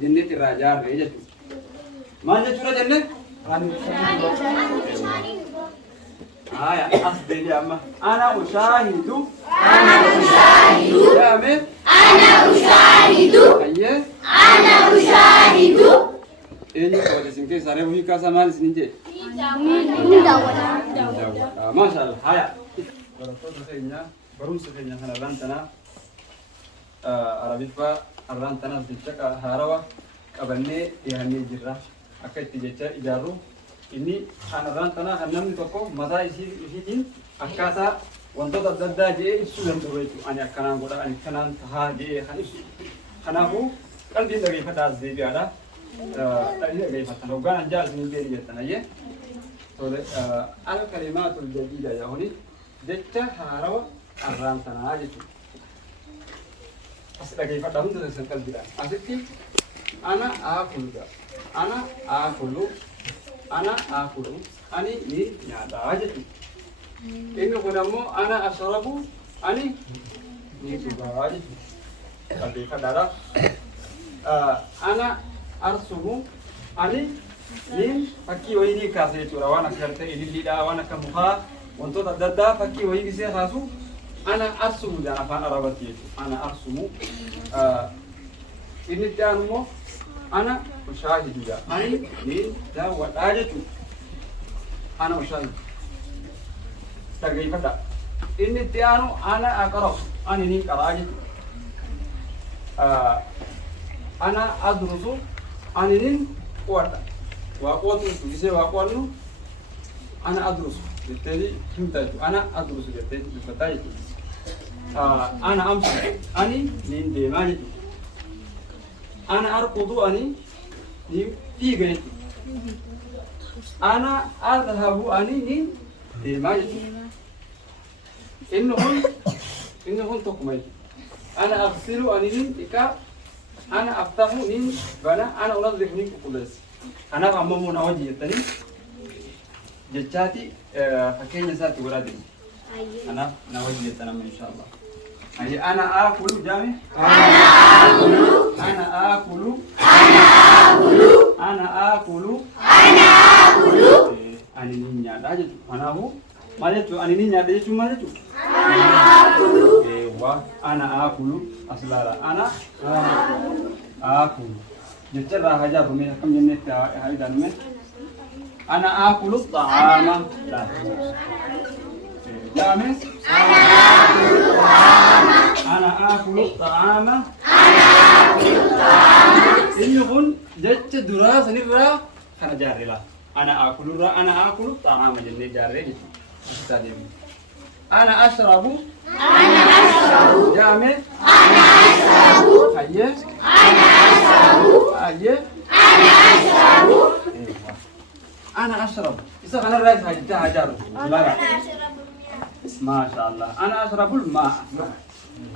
جنة الرجال رجت ما جت جنة يا أصدق يا أما أنا أشاهد يا أمي أنا أشاهد أيه أنا أشاهد إني كوجا سنكي ساري وهي كاسا مال سنجي ما شاء الله هيا برتو سفينيا بروم سفينيا هنا لانتنا عربي فا أرانتنا بيتشك هاروا قبلني يعني جرا أكيد تيجي إجارو إني أنا رانتنا هنمي تكو ماذا يصير أكاسا وانتو تزدا جي سودان دويتو أنا كنان غودا أنا كنان تها جي خنافو قلبي لغي فتاز دي بيادا لغي فتاز وقان أنجاز من بيري جتنا يه الكلمات الجديدة يا هوني جتا هاروا أرانتنا جتو أصل لغي فتاز من سنكال بيران أصلتي أنا آكل أنا آكل أني ني نادا جتو إنه قدامه أنا أشرب أني نيجوا أجي كذي كذا أنا أرسم أني نين فكي ويني كاسة تورا وانا كرت إلي ليدا وانا كمخا وانتو تددا فكي ويني كسي خاسو أنا أرسم جانا فان أرابتي أنا أرسم إني تانمو أنا أشاهد جا أني نين جا وأجتو أنا أشاهد تغيي فدا إني تيانو أنا أقرأ أنا نين قراجي أنا أدرس أنا نين قوتا وقوتو تجي وقوانو أنا أدرس بالتالي كنتاج أنا أدرس بالتالي بفتاي أنا أمشي أني نين ديماني أنا أركض أني نين في غيري أنا أذهب أني نين ديماني إنهم تقمي أنا أغسل أنين إكا أنا أفتح نين بنا أنا أنظف نين كقولس أنا أممون أوجي التاني جتاتي فكين ساتي ولادي أنا نوجي التنام إن شاء الله أي أنا آكل جامي أنا آكل أنا نين يا داجت أنا هو ما جتو أنا نين يا داجت ما جتو أنا آكل أصلا أنا آكل جترا حاجة بمي كم جنة هاي دانمن أنا آكل الطعام لا جامس أنا آكل الطعام إنهم جت دراسة نفرا خنا جاري لا أنا آكل الطعام جنة جاري أستاذ أنا أشرب جامع أنا أشرب أيه أنا أشرب أيه أنا أشرب أنا أشرب إذا أنا رأيت حاجة لا ما شاء الله أنا أشرب الماء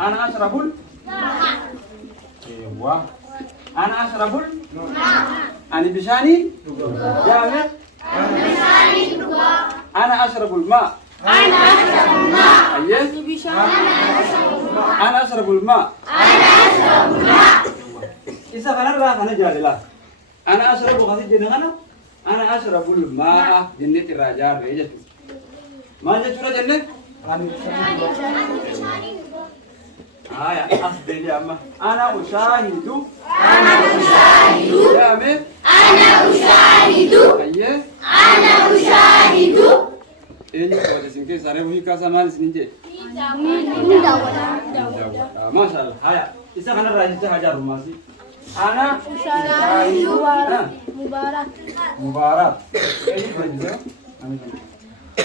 أنا أشرب الماء أيوة أنا أشرب الماء أنا بشاني جامع أنا أشرب الماء أنا أشرب الماء أيه أنا أشرب الماء أنا أشرب الماء إذا أنا رأيت أنا جاري لا أنا أشرب غسيل جنة أنا أشرب الماء جنة الرجال رجت ما جت جنة يا أصدق يا أما أنا أشاهد يا أمي أنا أشاهد أيه أنا أشاهد إني كوجا سنكي ساري وهي كاسا مال سنجي ما شاء الله هيا إذا أنا رأيت حاجة روماسي أنا أشاهد مباراة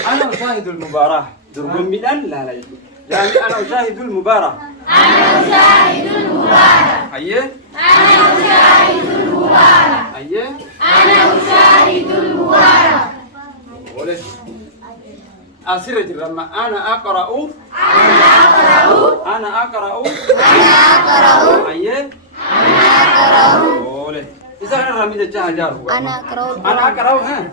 أنا أشاهد المباراة دربون ميدان لا يعني أنا أشاهد المباراة أنا أشاهد المباراة أيه أنا أشاهد المباراة أيه أنا أشاهد المباراة وليش أسيرة الرمى أنا أقرأ أنا أقرأ أيه وليش إذا أنا رمي جاها جارو أنا أقرأ ها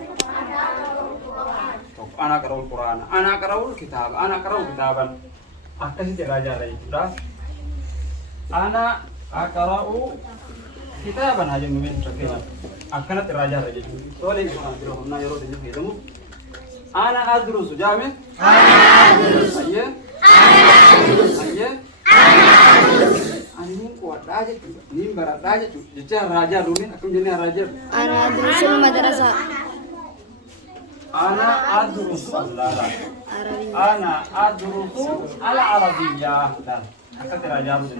أنا أقرأ القرآن أنا أقرأ الكتاب أنا أقرأ كتابا أكثر راجع لي أنا أقرأ كتابا هذا من شكله أكنت الرجال رجل سؤالي سؤال درهم يرود يجيب دمو أنا أدرس جامع أنا أدرس أيه أنا أدرس أيه أنا أدرس أنا kuat raja tu, ni berat raja tu. Jadi raja dulu ni, aku jadi raja. أنا أدرس المدرسة أنا أدرس عربية. أنا أدرس العربية. لا، أكثر راجع دulu.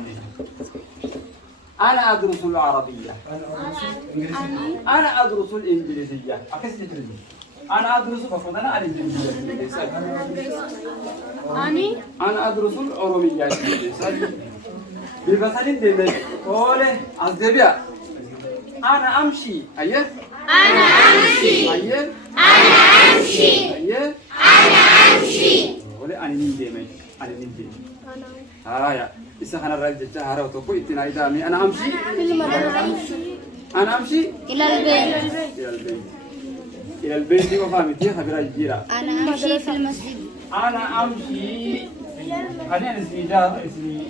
أنا أدرس العربية. أنا أدرس الإنجليزية. أكثر تدري. أنا أدرس بفضلنا الإنجليزية. أنا أدرس الأوروبية. بفصلين دمج. قوله أزدبيا. أنا أمشي. أيه. أنا أمشي أيه. أنا أمشي أيه. أنا أمشي قوله أنا نيجي. أنا نيجي. يا. إذا أنا راجع جهارة وتقول إتنا إذا أنا أمشي. أنا أمشي. إلى البيت إلى البيت. إلى البيت وفهمتي خبرة كبيرة. أنا أمشي في المسجد أنا أمشي. أنا اسمي دار اسمي.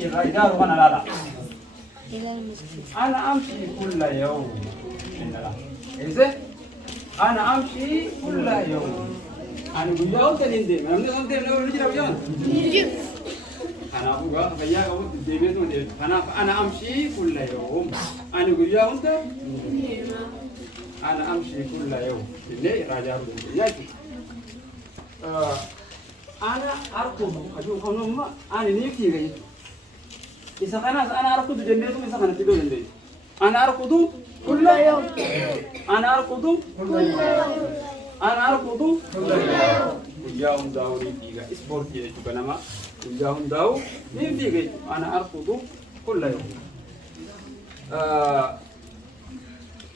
إدار وأنا لا. إلى المسجد أنا أمشي كل يوم. إذا أنا أمشي كل يوم. أنا بيجاو تنيندي. ما نمدي سنتي من أول نجرا بيجان. أنا أبغى بيجا أو تدبيت من أنا أمشي كل يوم. أنا بيجاو أنت. أنا أمشي كل يوم. اللي راجع يجي. أنا أركض. أشوف خنوم أنا نيجي جاي. إذا أنا أركض جنبه إذا أنا تدور جنبه. أنا أركض كل يوم. أنا أركض كل يوم. أنا أركض كل يوم. يوم داوني فيها إسبورت يجي بنما. يوم داو مين فيها. أنا أركض كل يوم.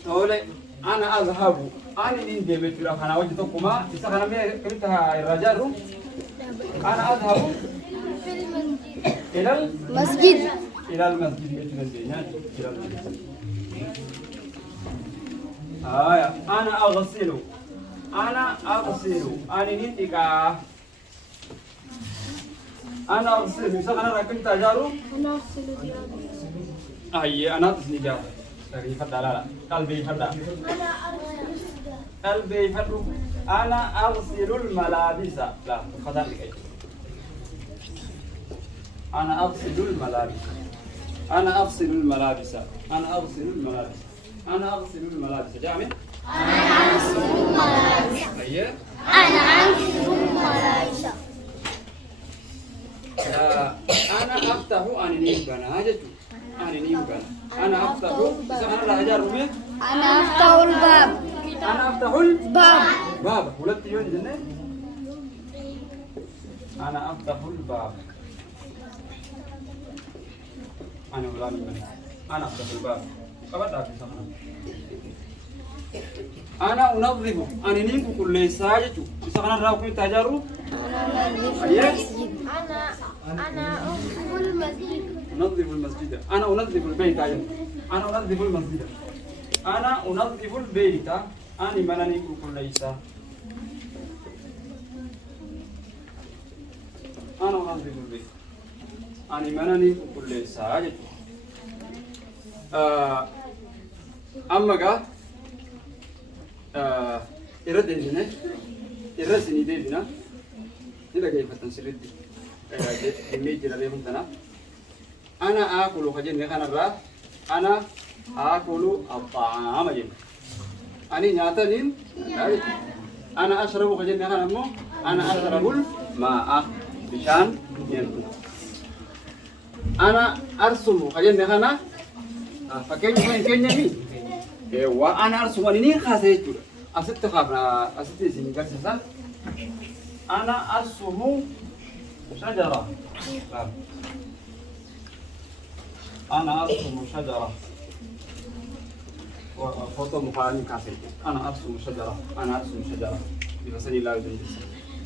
أولي أنا أذهب. أنا نندي بتشوف أنا وجدتكما. إذا أنا كنتها الرجال. أنا أذهب إلى مسجد إلى المسجد إلى المسجد. أنا أغسل. أنا أغسل. أنا نتيجة. أنا أغسل. مثلا أنا راكب تجارب. أنا أغسل ثيابي أنا أغسل ثيابي. تري فدا لا قلبي فدا. قلبي فدا. أنا أغسل الملابس. لا فدا لك. أنا أغسل الملابس. أنا أغسل الملابس. أنا أغسل الملابس. أنا أغسل الملابس. جامع. أنا أغسل الملابس أيه. أنا أغسل الملابس أنا أفتح أنا نيم بناجت. أنا نيم بنا. أنا أفتح. إذا أنا راجع رومي. أنا أفتح الباب أنا أفتح باب الباب. ولد يون جنة. أنا أفتح الباب. أنا ولا من. أنا أفتح الباب. أبدا في سمنا. أنا أنظف. أنا نيم كل ساجت. إذا أنا راكم تجارب. أنا أنظف أيه. المسجد أنا أنظف المسجد أنظف المسجد. أنا أنظف البيت. أنا أنظف المسجد. أنا أنظف البيت. أنا منني كل ليس. أنا أنظف البيت. أنا منني كل ليس. أما كا إردنا إرسني دينا. إذا كيف تنسرد الميجر عليهم تنا. أنا آكل خجين خنا را. أنا آكل الطعام جن. أنا ناتنين. أنا أشرب خجين خنا مو. أنا أشرب الماء بشان ينبو. أنا أرسم خجين خنا. فكين مين. وأنا أرسم ونين خاسيت. أست خابنا أست زين قصصا. أنا أرسم شجرة. أنا أرسم شجرة. وفوتو مقارنة كاسيت. أنا أرسم شجرة. أنا أرسم شجرة. بفصل الله يدري.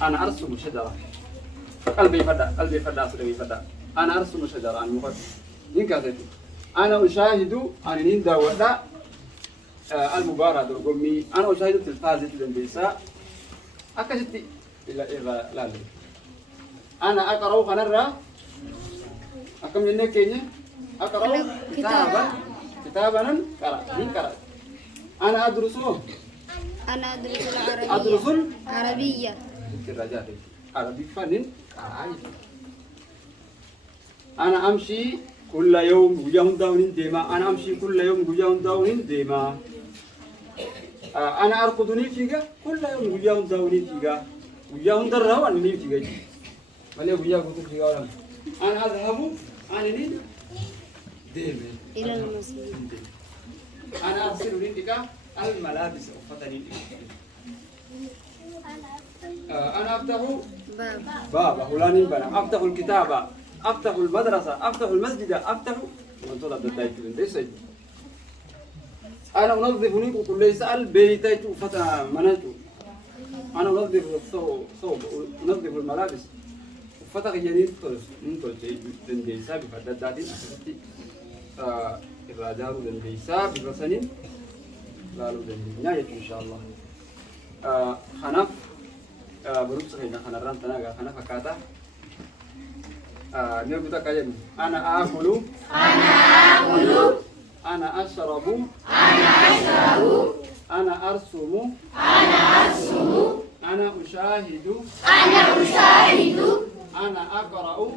أنا أرسم شجرة. قلبي فدا سلبي فدا. أنا أرسم شجرة. أنا مفرد. نين كاسيت. أنا أشاهد. أنا نين داودا. المباراة درقمي. أنا أشاهد التلفاز الإنجليزية. أكشتي إلا لا. أنا أقرأ خنرة. أكمل لك كيني. أقرأ كتابا كتابنا قرأ أنا أدرس أنا أدرس العربية. أدرس عربية. الرجال عربي فنن عايز أنا أمشي كل يوم ويوم داون ديما أنا أمشي كل يوم ويوم داون ديما أنا أرقدني فيها كل يوم ويوم داون فيها ويوم درا وأني فيها ملء ويا قلت فيها أنا أذهب أنا ديما إلى المسجد. أنا أغسل لك الملابس أفتني أنا أفتح باب. هلاني بنا أفتح الكتابة أفتح المدرسة أفتح المسجد أفتح وانتظر الدايت من ليس أنا أنظف نيكو ليس البيت فتى مناتو أنا أنظف صوب أنظف الملابس فتى جديد ننتظر دنديسا بفدادات أساسي الرجال دنديسا بفسنين لا دندينا إن شاء الله خنف بروس خينا خنا رانتنا خنا فكاتا نقول تكلم أنا آكل أنا أشرب أنا أرسم أنا أشاهد أنا أقرأ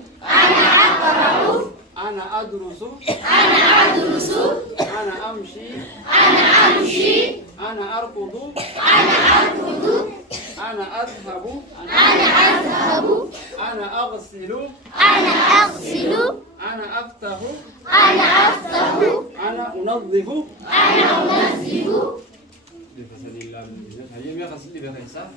أنا أدرس أنا أمشي أنا أركض أنا أذهب أنا أغسل أنا أفتح أنا أنظف بفضل الله هيا يا غسل بخيسة